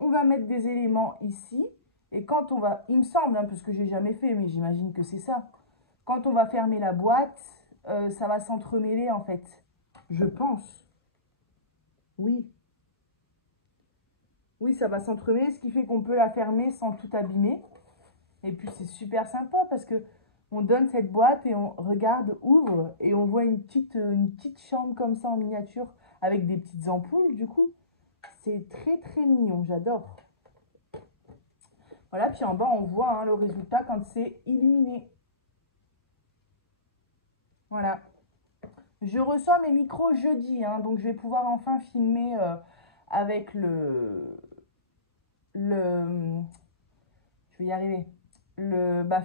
On va mettre des éléments ici. Et quand on va... Il me semble, hein, parce que je n'ai jamais fait, mais j'imagine que c'est ça. Quand on va fermer la boîte, ça va s'entremêler, en fait. Je pense. Oui. Oui, ça va s'entremêler, ce qui fait qu'on peut la fermer sans tout abîmer. Et puis, c'est super sympa parce que on donne cette boîte et on regarde, ouvre, et on voit une petite chambre comme ça en miniature avec des petites ampoules, du coup. C'est très, très mignon, j'adore. Voilà, puis en bas, on voit hein, le résultat quand c'est illuminé. Voilà. Je reçois mes micros jeudi, hein, donc je vais pouvoir enfin filmer avec je vais y arriver,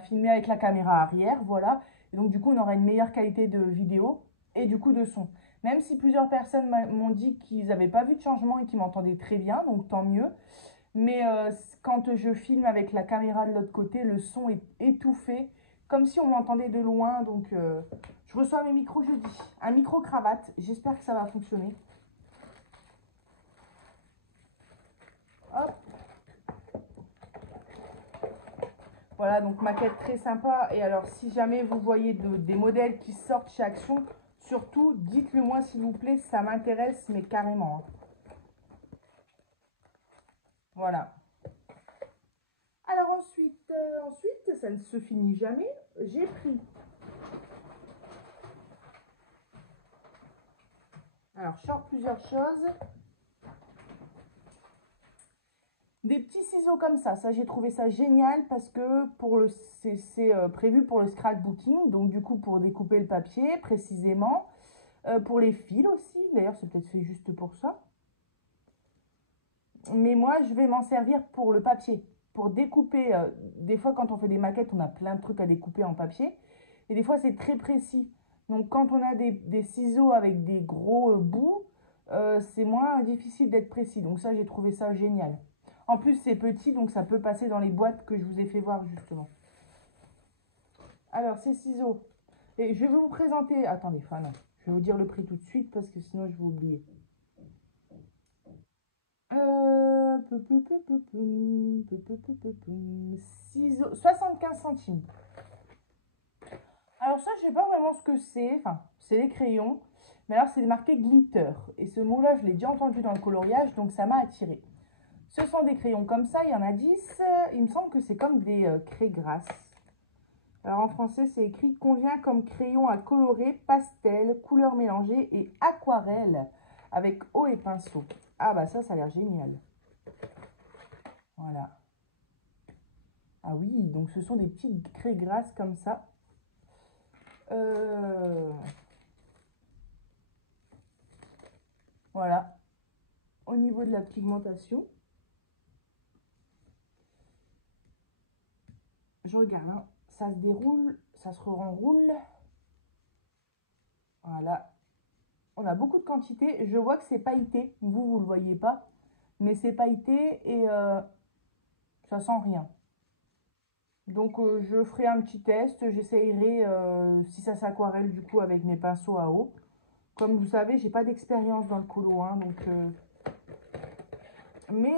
filmer avec la caméra arrière, voilà. Et donc du coup, on aura une meilleure qualité de vidéo et du coup de son. Même si plusieurs personnes m'ont dit qu'ils n'avaient pas vu de changement et qu'ils m'entendaient très bien, donc tant mieux. Mais quand je filme avec la caméra de l'autre côté, le son est étouffé, comme si on m'entendait de loin. Donc je reçois mes micros jeudi. Un micro-cravate, j'espère que ça va fonctionner. Hop. Voilà, donc maquette très sympa. Et alors, si jamais vous voyez des modèles qui sortent chez Action, surtout, dites-le moi s'il vous plaît, ça m'intéresse, mais carrément. Hein. Voilà. Alors ensuite, ça ne se finit jamais. J'ai pris... Alors, je sors plusieurs choses. Des petits ciseaux comme ça j'ai trouvé ça génial parce que c'est prévu pour le scrapbooking, donc du coup pour découper le papier précisément, pour les fils aussi, d'ailleurs c'est peut-être fait juste pour ça. Mais moi je vais m'en servir pour le papier, pour découper, des fois quand on fait des maquettes on a plein de trucs à découper en papier, et des fois c'est très précis. Donc quand on a des ciseaux avec des gros bouts, c'est moins difficile d'être précis, donc ça j'ai trouvé ça génial. En plus, c'est petit, donc ça peut passer dans les boîtes que je vous ai fait voir, justement. Alors, ces ciseaux, Et je vais vous présenter... Attendez, enfin non. Je vais vous dire le prix tout de suite parce que sinon je vais oublier. 75 centimes. Alors ça, je sais pas vraiment ce que c'est. Enfin, c'est les crayons. Mais alors, c'est marqué glitter. Et ce mot-là, je l'ai déjà entendu dans le coloriage, donc ça m'a attiré. Ce sont des crayons comme ça, il y en a 10. Il me semble que c'est comme des craies grasses. Alors en français, c'est écrit « Convient comme crayon à colorer, pastel, couleurs mélangées et aquarelle avec eau et pinceau. » Ah bah ça a l'air génial. Voilà. Ah oui, donc ce sont des petites craies grasses comme ça. Voilà. Au niveau de la pigmentation, je regarde, hein. Ça se déroule, ça se renroule. Voilà. On a beaucoup de quantité. Je vois que c'est pailleté. Vous ne le voyez pas. Mais c'est pailleté et ça sent rien. Donc je ferai un petit test. J'essayerai si ça s'aquarelle du coup avec mes pinceaux à eau. Comme vous savez, j'ai pas d'expérience dans le colo. Hein, donc, mais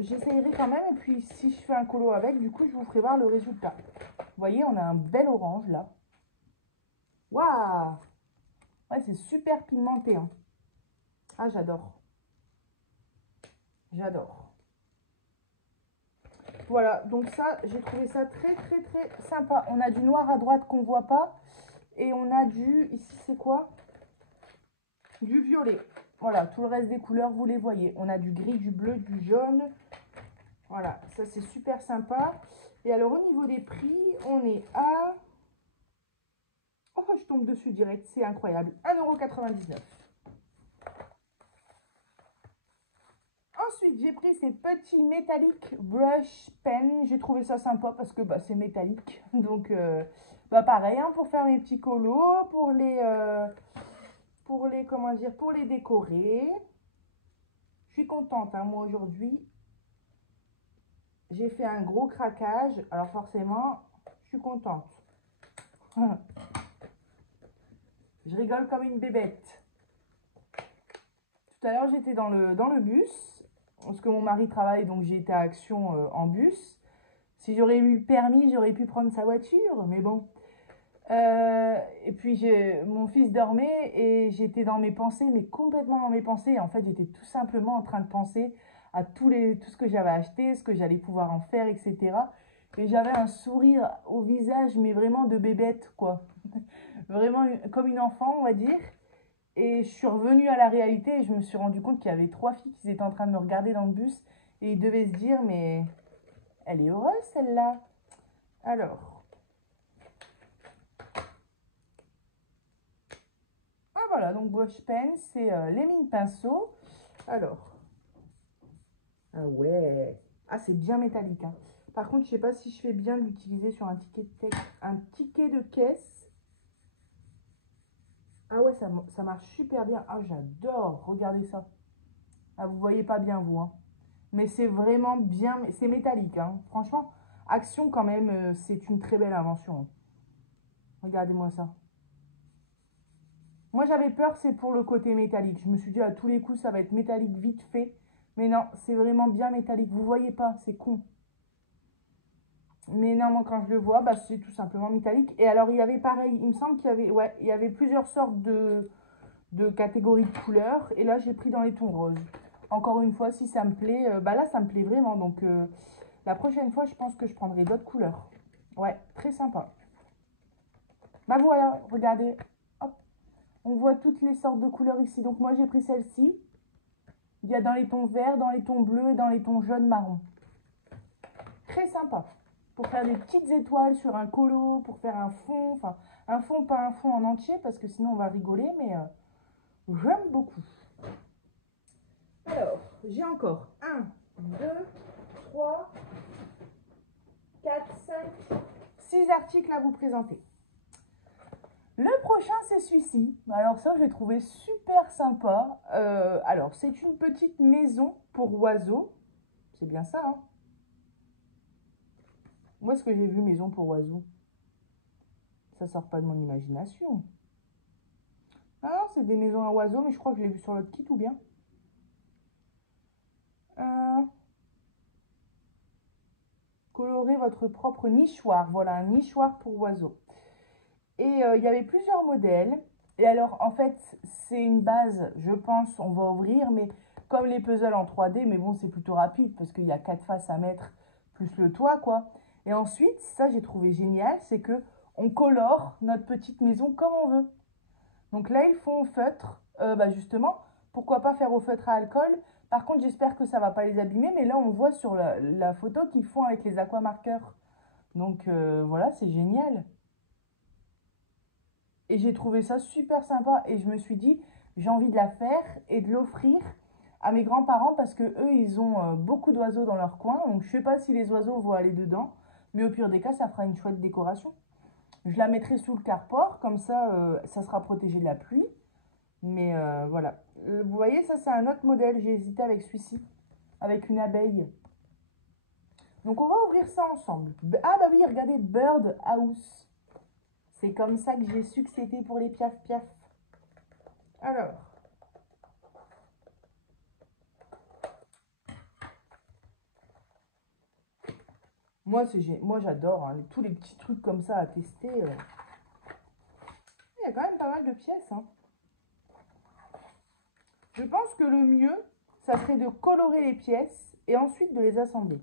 j'essayerai quand même. Et puis si je fais un colo avec, du coup je vous ferai voir le résultat. Vous voyez, on a un bel orange là. Waouh! Ouais, c'est super pigmenté. Hein. Ah, j'adore. J'adore. Voilà, donc ça, j'ai trouvé ça très, très, très sympa. On a du noir à droite qu'on ne voit pas. Et on a du, ici, c'est quoi? Du violet. Voilà, tout le reste des couleurs, vous les voyez. On a du gris, du bleu, du jaune. Voilà, ça, c'est super sympa. Et alors, au niveau des prix, on est à... Oh, je tombe dessus direct, c'est incroyable. 1,99 €. Ensuite, j'ai pris ces petits métalliques brush pen. J'ai trouvé ça sympa parce que bah, c'est métallique. Donc, bah, pareil, hein, pour faire mes petits colos, comment dire, pour les décorer. Je suis contente, hein, moi, aujourd'hui. J'ai fait un gros craquage. Alors, forcément, je suis contente. Je rigole comme une bébête. Tout à l'heure, j'étais dans le bus. Parce que mon mari travaille, donc j'ai été à Action en bus. Si j'aurais eu le permis, j'aurais pu prendre sa voiture, mais bon. Et puis mon fils dormait et j'étais dans mes pensées, mais complètement dans mes pensées. En fait, j'étais tout simplement en train de penser à tout ce que j'avais acheté, ce que j'allais pouvoir en faire, etc. Et j'avais un sourire au visage, mais vraiment de bébête, quoi. Vraiment comme une enfant, on va dire. Et je suis revenue à la réalité et je me suis rendu compte qu'il y avait 3 filles qui étaient en train de me regarder dans le bus et ils devaient se dire, mais elle est heureuse celle-là. Alors, ah voilà, donc brush pen, c'est les mini pinceaux. Alors, ah ouais, ah c'est bien métallique. Hein. Par contre, je sais pas si je fais bien d'utiliser sur un ticket de caisse. Ah ouais, ça marche super bien. Ah, j'adore, regardez ça. Ah, vous voyez pas bien, vous, hein. Mais c'est vraiment bien, c'est métallique, hein. Franchement, Action, quand même, c'est une très belle invention. Hein. Regardez-moi ça. Moi, j'avais peur, c'est pour le côté métallique. Je me suis dit, à tous les coups, ça va être métallique vite fait. Mais non, c'est vraiment bien métallique. Vous voyez pas, c'est con. Mais non, moi, quand je le vois, bah, c'est tout simplement métallique. Et alors, il y avait pareil, il me semble qu'il y avait, ouais, il y avait plusieurs sortes de catégories de couleurs. Et là, j'ai pris dans les tons roses. Encore une fois, si ça me plaît, bah là, ça me plaît vraiment. Donc, la prochaine fois, je pense que je prendrai d'autres couleurs. Ouais, très sympa. Bah voilà, regardez. Hop, on voit toutes les sortes de couleurs ici. Donc, moi, j'ai pris celle-ci. Il y a dans les tons verts, dans les tons bleus et dans les tons jaunes marron. Très sympa. Pour faire des petites étoiles sur un colo, pour faire un fond. Enfin, un fond, pas un fond en entier, parce que sinon on va rigoler, mais j'aime beaucoup. Alors, j'ai encore 1, 2, 3, 4, 5, 6 articles à vous présenter. Le prochain, c'est celui-ci. Alors ça, je l'ai trouvé super sympa. Alors, c'est une petite maison pour oiseaux. C'est bien ça, hein? Où est-ce que j'ai vu maison pour oiseaux? Ça sort pas de mon imagination. Ah non, c'est des maisons à oiseaux, mais je crois que je l'ai vu sur l'autre kit ou bien. Euh, Colorez votre propre nichoir. Voilà, un nichoir pour oiseaux. Et il y avait plusieurs modèles. Et alors, en fait, c'est une base, je pense, on va ouvrir, mais comme les puzzles en 3D, mais bon, c'est plutôt rapide parce qu'il y a 4 faces à mettre, plus le toit, quoi. Et ensuite, ça, j'ai trouvé génial, c'est que on colore notre petite maison comme on veut. Donc là, ils font au feutre, justement, pourquoi pas faire au feutre à alcool. Par contre, j'espère que ça va pas les abîmer, mais là, on voit sur la photo qu'ils font avec les aquamarqueurs. Donc voilà, c'est génial. Et j'ai trouvé ça super sympa et je me suis dit, j'ai envie de la faire et de l'offrir à mes grands-parents parce que eux, ils ont beaucoup d'oiseaux dans leur coin. Donc je sais pas si les oiseaux vont aller dedans, mais au pire des cas, ça fera une chouette décoration. Je la mettrai sous le carport, comme ça, ça sera protégé de la pluie. Mais voilà. Vous voyez, ça c'est un autre modèle. J'ai hésité avec celui-ci, avec une abeille. Donc on va ouvrir ça ensemble. Ah bah oui, regardez, Bird House. C'est comme ça que j'ai su que c'était pour les piaf-piaf. Alors, moi j'adore hein, tous les petits trucs comme ça à tester. Il y a quand même pas mal de pièces. Hein. Je pense que le mieux, ça serait de colorer les pièces et ensuite de les assembler.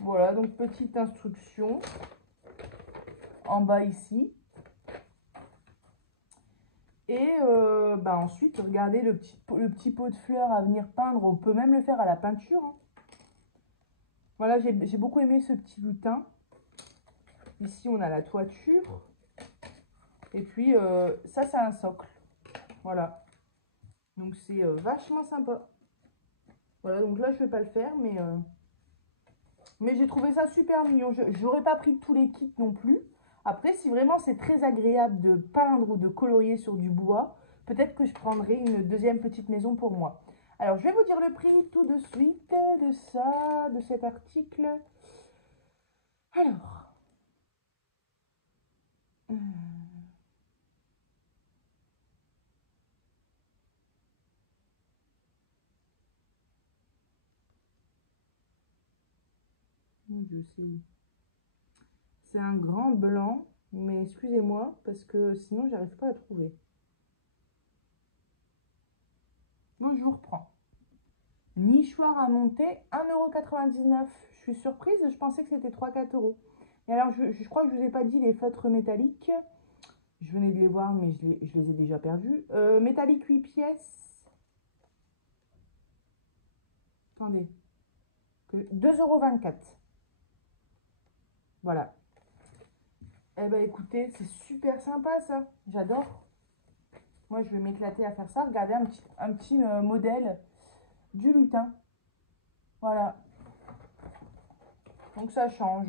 Voilà, donc petite instruction en bas ici. Et ensuite, regardez le petit pot de fleurs à venir peindre. On peut même le faire à la peinture. Hein. Voilà, j'ai beaucoup aimé ce petit lutin. Ici, on a la toiture. Et puis, ça, c'est un socle. Voilà. Donc, c'est vachement sympa. Voilà, donc là, je ne vais pas le faire, mais j'ai trouvé ça super mignon. Je n'aurais pas pris tous les kits non plus. Après, si vraiment c'est très agréable de peindre ou de colorier sur du bois, peut-être que je prendrai une deuxième petite maison pour moi. Alors, je vais vous dire le prix tout de suite de ça, de cet article. Alors, mon Dieu, c'est où? C'est un grand blanc, mais excusez-moi, parce que sinon, j'arrive pas à trouver. Non, je vous reprends. Nichoir à monter, 1,99 €. Je suis surprise, je pensais que c'était 3-4 euros. Et alors, je crois que je ne vous ai pas dit les feutres métalliques. Je venais de les voir, mais je les ai déjà perdus. Métallique 8 pièces. Attendez. 2,24 €. Voilà. Eh ben écoutez, c'est super sympa ça. J'adore. Moi, je vais m'éclater à faire ça. Regardez un petit modèle du lutin. Voilà. Donc ça change.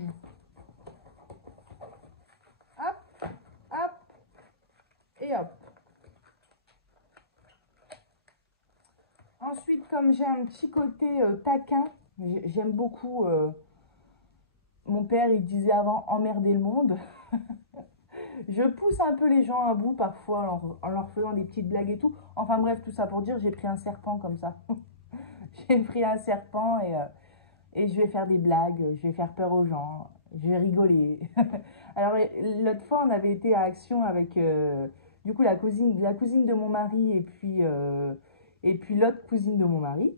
Hop, hop et hop. Ensuite, comme j'ai un petit côté taquin, j'aime beaucoup. Mon père, il disait avant emmerder le monde. Je pousse un peu les gens à bout parfois en leur faisant des petites blagues et tout. Enfin bref, tout ça pour dire, j'ai pris un serpent comme ça. J'ai pris un serpent et je vais faire des blagues, je vais faire peur aux gens, je vais rigoler. Alors l'autre fois, on avait été à Action avec du coup la cousine de mon mari et puis l'autre cousine de mon mari.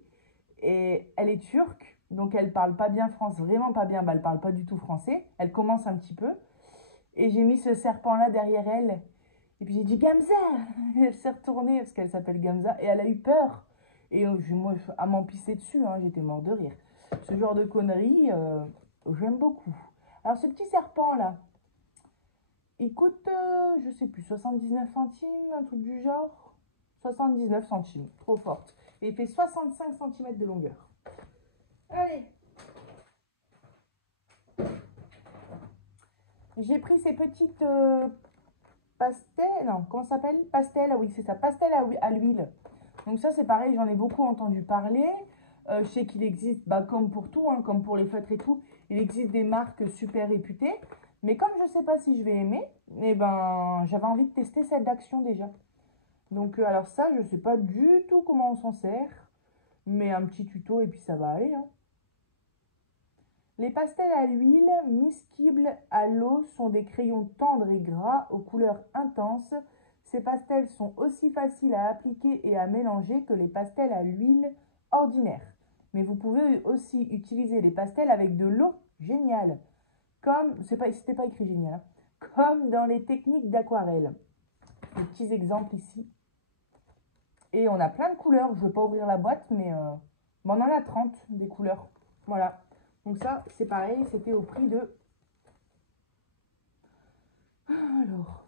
Et elle est turque, donc elle parle pas bien français, vraiment pas bien, bah, elle parle pas du tout français. Elle commence un petit peu. Et j'ai mis ce serpent-là derrière elle. Et puis j'ai dit Gamza. Elle s'est retournée parce qu'elle s'appelle Gamza. Et elle a eu peur. Et moi, à m'en pisser dessus, hein, j'étais mort de rire. Ce genre de conneries, j'aime beaucoup. Alors ce petit serpent-là, il coûte, je sais plus, 79 centimes, un truc du genre. 79 centimes, trop forte. Et il fait 65 cm de longueur. Allez. J'ai pris ces petites pastel, non, comment ça s'appelle? Pastel, ah oui, c'est ça, pastel à l'huile. Donc ça, c'est pareil, j'en ai beaucoup entendu parler. Je sais qu'il existe, bah, comme pour tout, hein, comme pour les feutres et tout, il existe des marques super réputées. Mais comme je ne sais pas si je vais aimer, eh ben, j'avais envie de tester celle d'Action déjà. Donc, alors ça, je ne sais pas du tout comment on s'en sert. Mais un petit tuto et puis ça va aller, hein. Les pastels à l'huile miscibles à l'eau sont des crayons tendres et gras aux couleurs intenses. Ces pastels sont aussi faciles à appliquer et à mélanger que les pastels à l'huile ordinaires. Mais vous pouvez aussi utiliser les pastels avec de l'eau. Génial. Comme, c'était pas écrit génial, hein. Comme dans les techniques d'aquarelle. Des petits exemples ici. Et on a plein de couleurs. Je ne vais pas ouvrir la boîte, mais on en a 30 des couleurs. Voilà. Donc ça, c'est pareil, c'était au prix de... Alors...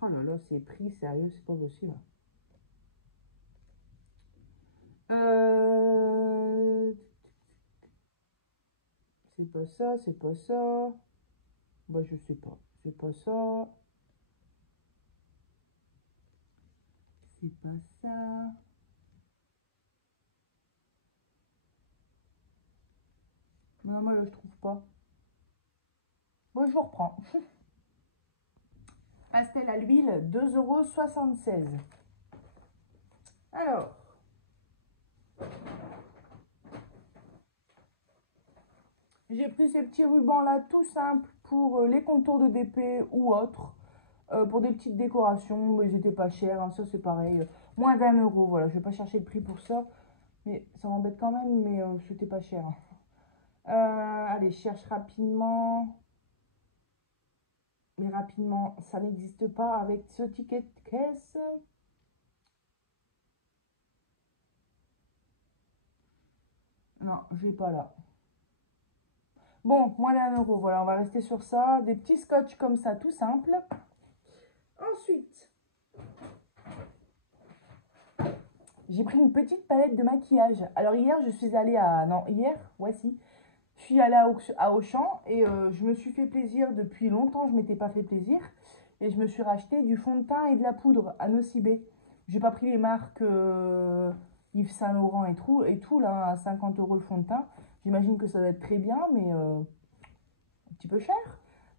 Oh là là, c'est prix, sérieux, c'est pas possible. C'est pas ça, c'est pas ça. Bah, je sais pas. C'est pas ça. C'est pas ça. Non, moi, là, je trouve pas. Bon, je vous reprends. Pastel à l'huile, 2,76 €. Alors, j'ai pris ces petits rubans là tout simples pour les contours de DP ou autres. Pour des petites décorations, mais ils n'étaient pas chers, hein, ça c'est pareil. Moins d'1 €, voilà, je vais pas chercher le prix pour ça. Mais ça m'embête quand même, mais c'était pas cher, hein. Allez, je cherche rapidement. Mais rapidement, ça n'existe pas avec ce ticket de caisse. Non, je l'ai pas là. Bon, moins d'1 €, voilà, on va rester sur ça. Des petits scotch comme ça, tout simple. Ensuite, j'ai pris une petite palette de maquillage. Alors hier, je suis allée à... Non, hier, ouais si. Je suis allée à Auchan et je me suis fait plaisir. Depuis longtemps, je ne m'étais pas fait plaisir. Et je me suis racheté du fond de teint et de la poudre à Nocibé. J'ai pas pris les marques Yves Saint Laurent et tout là, à 50 € le fond de teint. J'imagine que ça va être très bien, mais un petit peu cher.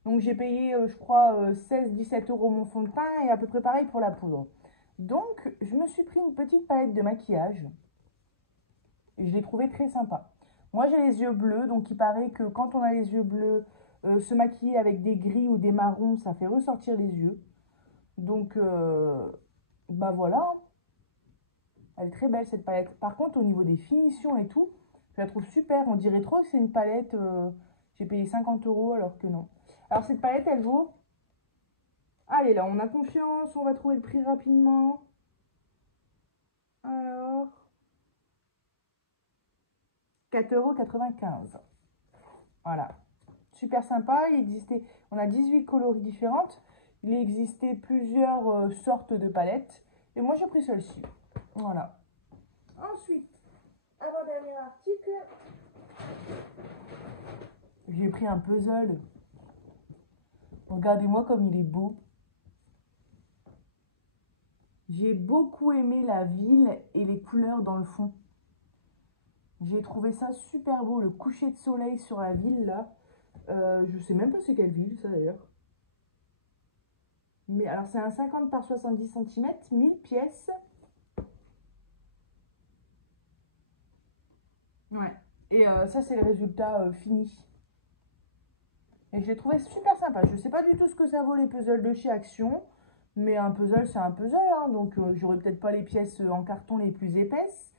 Donc j'ai payé, je crois, 16-17 € mon fond de teint et à peu près pareil pour la poudre. Donc je me suis pris une petite palette de maquillage et je l'ai trouvée très sympa. Moi j'ai les yeux bleus, donc il paraît que quand on a les yeux bleus, se maquiller avec des gris ou des marrons, ça fait ressortir les yeux. Donc bah voilà, elle est très belle cette palette. Par contre au niveau des finitions et tout, je la trouve super. On dirait trop que c'est une palette, j'ai payé 50 € alors que non. Alors cette palette elle vaut... Allez là, on a confiance, on va trouver le prix rapidement. Alors, 4,95 €. Voilà. Super sympa. Il existait, on a 18 coloris différentes. Il existait plusieurs sortes de palettes. Et moi, j'ai pris celle-ci. Voilà. Ensuite, avant-dernier article, j'ai pris un puzzle. Regardez-moi comme il est beau. J'ai beaucoup aimé la ville et les couleurs dans le fond. J'ai trouvé ça super beau, le coucher de soleil sur la ville là. Je sais même pas c'est quelle ville ça d'ailleurs. Mais alors c'est un 50 par 70 cm, 1000 pièces. Ouais. Et ça c'est le résultat fini. Et je l'ai trouvé super sympa. Je sais pas du tout ce que ça vaut les puzzles de chez Action. Mais un puzzle c'est un puzzle, hein, donc j'aurai peut-être pas les pièces en carton les plus épaisses.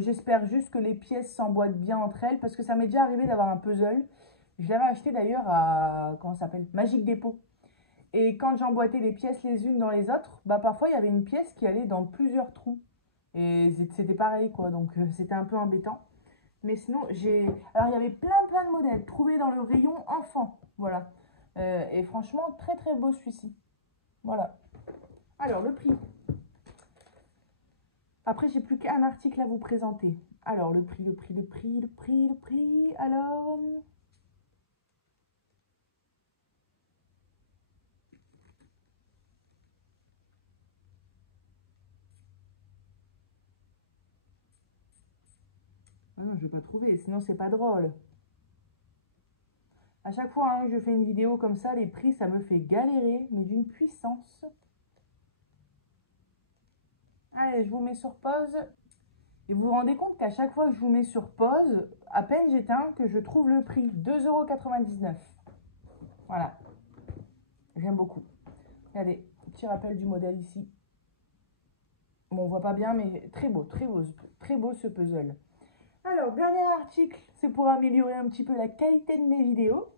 J'espère juste que les pièces s'emboîtent bien entre elles. Parce que ça m'est déjà arrivé d'avoir un puzzle. Je l'avais acheté d'ailleurs à... Comment ça s'appelle? Magic Depot. Et quand j'emboîtais les pièces les unes dans les autres, bah parfois il y avait une pièce qui allait dans plusieurs trous. Et c'était pareil quoi, donc c'était un peu embêtant. Mais sinon, j'ai... Alors il y avait plein de modèles trouvés dans le rayon enfant, voilà. Et franchement, très très beau celui-ci. Voilà. Alors le prix. Après, j'ai plus qu'un article à vous présenter. Alors le prix, le prix, le prix, le prix, le prix. Alors... non, je vais pas trouver, sinon c'est pas drôle. À chaque fois hein, que je fais une vidéo comme ça, les prix, ça me fait galérer, mais d'une puissance. Allez, je vous mets sur pause. Et vous vous rendez compte qu'à chaque fois que je vous mets sur pause, à peine j'éteins que je trouve le prix, 2,99 €. Voilà, j'aime beaucoup. Regardez, petit rappel du modèle ici. Bon, on voit pas bien, mais très beau ce puzzle. Alors, dernier article, c'est pour améliorer un petit peu la qualité de mes vidéos.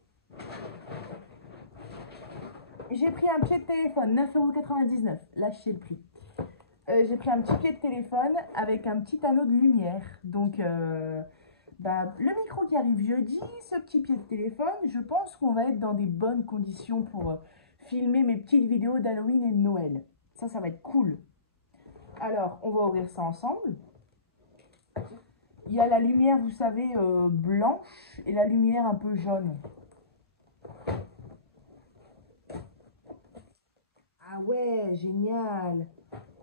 J'ai pris un pied de téléphone, 9,99 €, lâchez le prix. J'ai pris un petit pied de téléphone avec un petit anneau de lumière. Donc, le micro qui arrive jeudi, ce petit pied de téléphone, je pense qu'on va être dans des bonnes conditions pour filmer mes petites vidéos d'Halloween et de Noël. Ça va être cool. Alors, on va ouvrir ça ensemble. Il y a la lumière, vous savez, blanche et la lumière un peu jaune. Ah ouais, génial!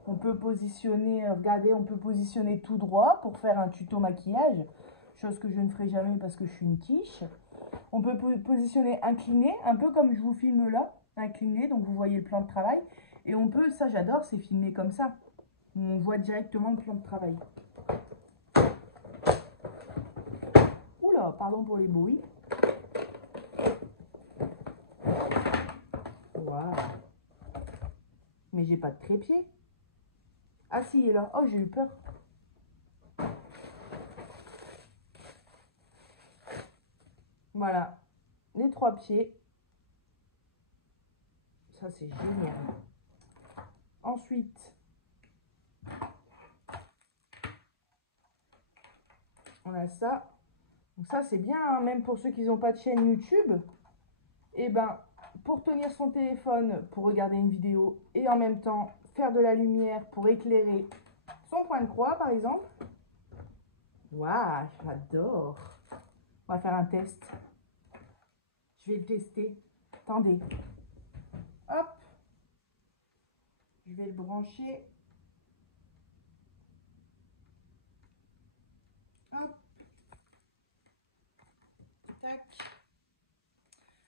On peut positionner, regardez, on peut positionner tout droit pour faire un tuto maquillage, chose que je ne ferai jamais parce que je suis une quiche. On peut positionner incliné, un peu comme je vous filme là, incliné, donc vous voyez le plan de travail. Et on peut, ça j'adore, c'est filmer comme ça. On voit directement le plan de travail. Oula, pardon pour les bruits. Waouh. Mais j'ai pas de trépied. Ah si, il est là. Oh, j'ai eu peur. Voilà, les 3 pieds. Ça, c'est génial. Ensuite, on a ça. Donc ça, c'est bien, hein, même pour ceux qui n'ont pas de chaîne YouTube. Et ben, pour tenir son téléphone, pour regarder une vidéo, et en même temps, faire de la lumière pour éclairer son point de croix, par exemple. Waouh, j'adore. On va faire un test. Je vais le tester. Attendez. Hop. Je vais le brancher. Hop. Tac.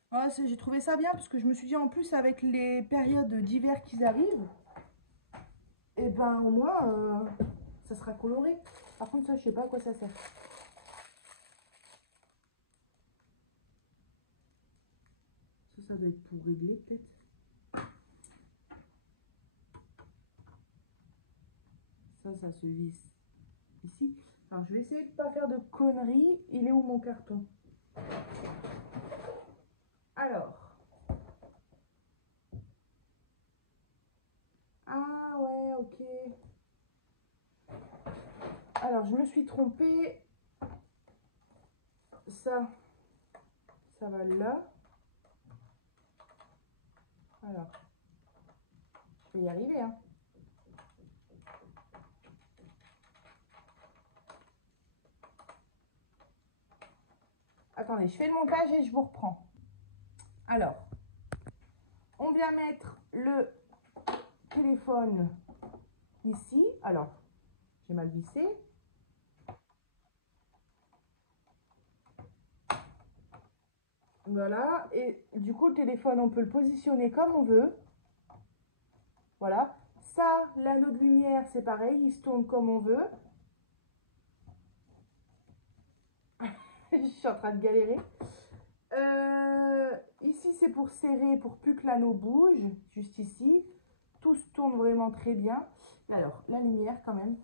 Voilà, j'ai trouvé ça bien parce que je me suis dit en plus avec les périodes d'hiver qui arrivent, et ben au moins ça sera coloré. Par contre ça je sais pas à quoi ça sert. Ça doit être pour régler peut-être. Ça se visse ici. Alors je vais essayer de pas faire de conneries. Il est où mon carton? Alors. Ah ouais, ok. Alors je me suis trompée. Ça va là. Alors, je vais y arriver, hein. Attendez, je fais le montage et je vous reprends. Alors, on vient mettre le téléphone ici. Alors, j'ai mal vissé. Voilà, et du coup, le téléphone, on peut le positionner comme on veut. Voilà. Ça, l'anneau de lumière, c'est pareil, il se tourne comme on veut. Je suis en train de galérer. Ici, c'est pour serrer, pour plus que l'anneau bouge, juste ici. Tout se tourne vraiment très bien. Alors, la lumière quand même.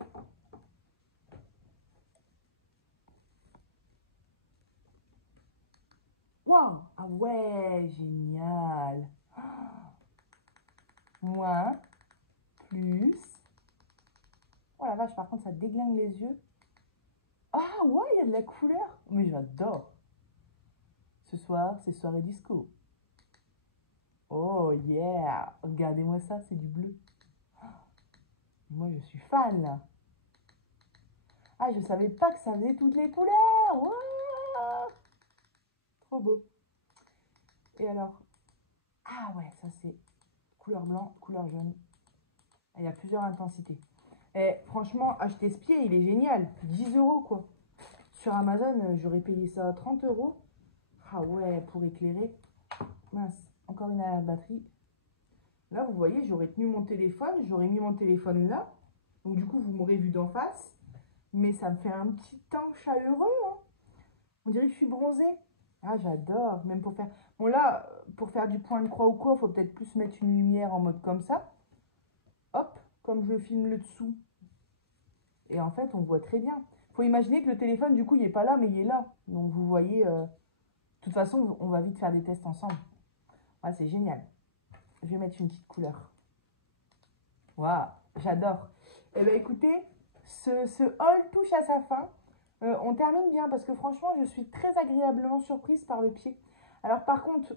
Waouh! Ah ouais, génial! Moins, plus. Oh la vache, par contre, ça déglingue les yeux. Ah ouais, il y a de la couleur. Mais j'adore. Ce soir, c'est soirée disco. Oh yeah! Regardez-moi ça, c'est du bleu. Moi, je suis fan, là. Ah, je savais pas que ça faisait toutes les couleurs. Wow, trop beau. Et alors, ah ouais, ça c'est couleur blanc, couleur jaune. Il y a plusieurs intensités. Et franchement, acheter ce pied, il est génial. 10 € quoi. Sur Amazon, j'aurais payé ça 30 euros. Ah ouais, pour éclairer. Mince, encore une batterie. Là, vous voyez, j'aurais tenu mon téléphone, j'aurais mis mon téléphone là. Donc du coup, vous m'aurez vu d'en face. Mais ça me fait un petit teint chaleureux, hein. On dirait que je suis bronzée. Ah, j'adore. Même pour faire... Bon là, pour faire du point de croix ou quoi, il faut peut-être plus mettre une lumière en mode comme ça. Hop, comme je filme le dessous. Et en fait, on voit très bien. Il faut imaginer que le téléphone, du coup, il n'est pas là, mais il est là. Donc vous voyez... De toute façon, on va vite faire des tests ensemble. Ah, c'est génial. Je vais mettre une petite couleur. Waouh, j'adore. Eh bien, écoutez, ce haul touche à sa fin. On termine bien parce que franchement, je suis très agréablement surprise par le pied. Alors, par contre,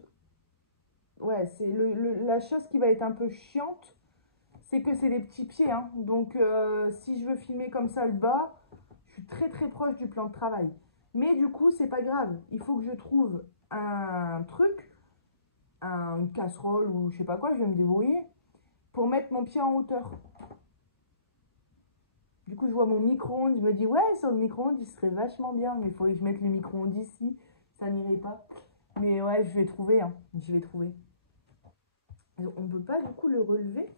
ouais, c'est la chose qui va être un peu chiante, c'est que c'est des petits pieds, hein. Donc, si je veux filmer comme ça le bas, je suis très très proche du plan de travail. Mais du coup, c'est pas grave. Il faut que je trouve un truc, une casserole ou je sais pas quoi, je vais me débrouiller pour mettre mon pied en hauteur. Du coup, je vois mon micro-ondes, je me dis, ouais, sur le micro-ondes, il serait vachement bien, mais il faudrait que je mette le micro-ondes ici, ça n'irait pas. Mais ouais, je vais trouver, hein, je vais trouver. On ne peut pas, du coup, le relever.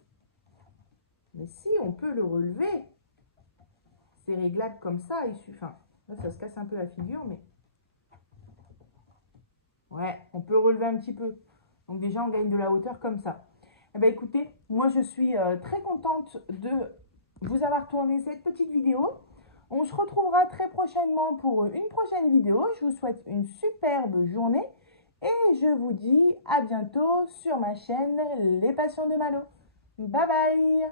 Mais si, on peut le relever. C'est réglable comme ça, il suffit. Enfin, là, ça se casse un peu la figure, mais... Ouais, on peut le relever un petit peu. Donc déjà, on gagne de la hauteur comme ça. Eh bien, écoutez, moi, je suis très contente de vous avoir tourné cette petite vidéo. On se retrouvera très prochainement pour une prochaine vidéo. Je vous souhaite une superbe journée et je vous dis à bientôt sur ma chaîne Les Passions de Malo. Bye bye!